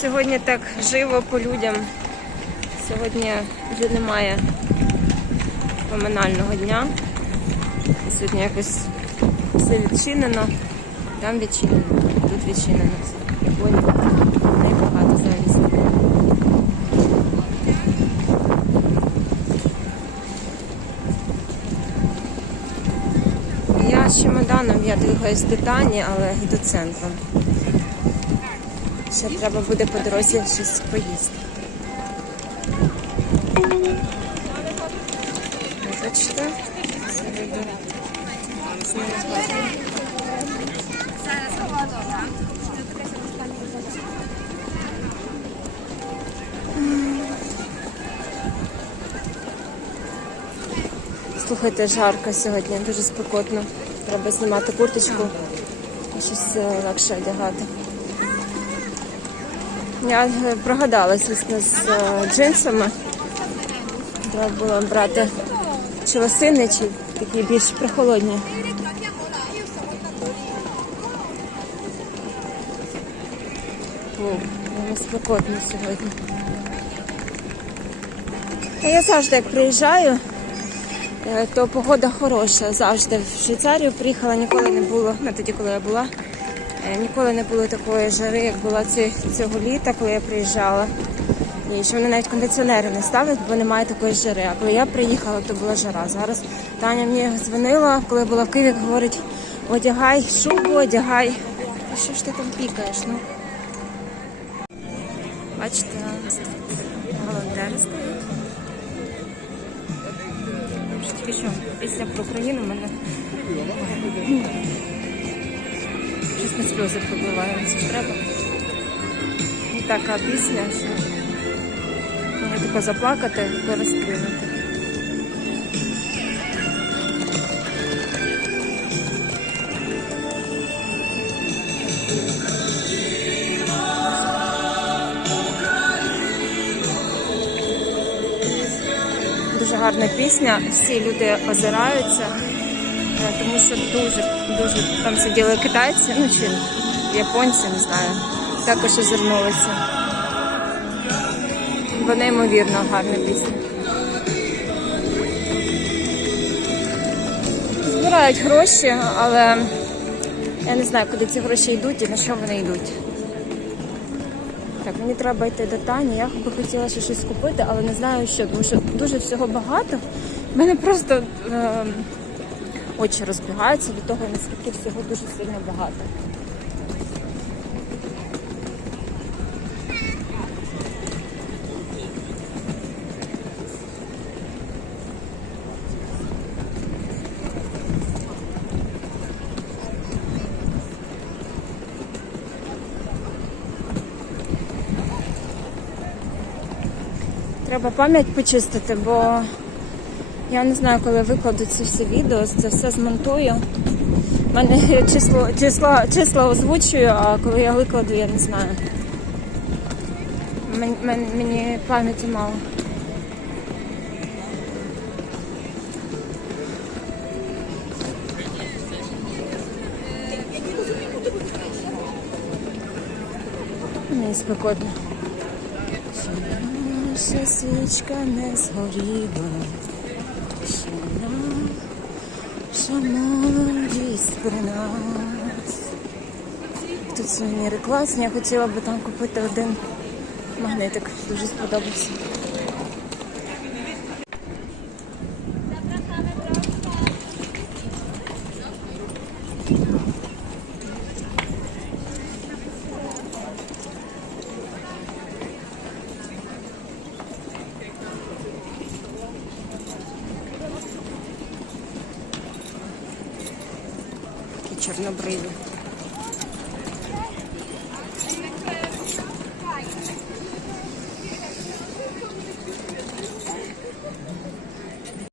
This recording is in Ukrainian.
Сьогодні так живо по людям. Сьогодні вже немає поминального дня. Сьогодні якось все відчинено. Там відчинено, тут відчинено. Найбагато зараз. Я з чемоданом, я двигаюсь до Тані, але йду центром. Ще треба буде по дорозі щось поїсти. Бачите? Розбавлено. Слухайте, жарко сьогодні, дуже спекотно. Треба знімати курточку і щось е, легше одягати. Я е, прогадала, звісно, з е, джинсами. Треба було брати чи лосини, чи такі більш прохолодні. О, спекотно сьогодні. Та я завжди, як приїжджаю, е, то погода хороша. Завжди в Швейцарію приїхала, ніколи не було, ну тоді, коли я була, ніколи не було такої жари, як була цього літа, коли я приїжджала. І що вони навіть кондиціонери не ставлять, бо немає такої жари. А коли я приїхала, то була жара. Зараз Таня мені дзвонила, коли була в Києві, говорить, одягай шубу, одягай. А що ж ти там пікаєш? Ну? Бачите, волонтери стоять. Тільки що пісня про Україну мене щось на сльози пробиває. Це треба. І така пісня, що мені тако заплакати, тако розплюнути. Дуже гарна пісня, всі люди озираються, тому що дуже, дуже там сиділи китайці, ну чи японці, не знаю, також озирнулися. Бо неймовірно гарна пісня. Збирають гроші, але я не знаю, куди ці гроші йдуть і на що вони йдуть. Так, мені треба йти до Тані. Я би хотіла ще щось купити, але не знаю що, тому що дуже всього багато. У мене просто е, очі розбігаються від того, наскільки всього дуже сильно багато. Треба пам'ять почистити, бо я не знаю, коли викладу ці всі відео, це все змонтую. У мене число, число, числа озвучую, а коли я викладу, я не знаю. Мені, мені, пам'яті мало. Мені спекотно. Наша свічка не згоріла, ще наша молодість при нас. Тут сувеніри класні, я хотіла би там купити один магнитик, дуже сподобався. Чорнобриві.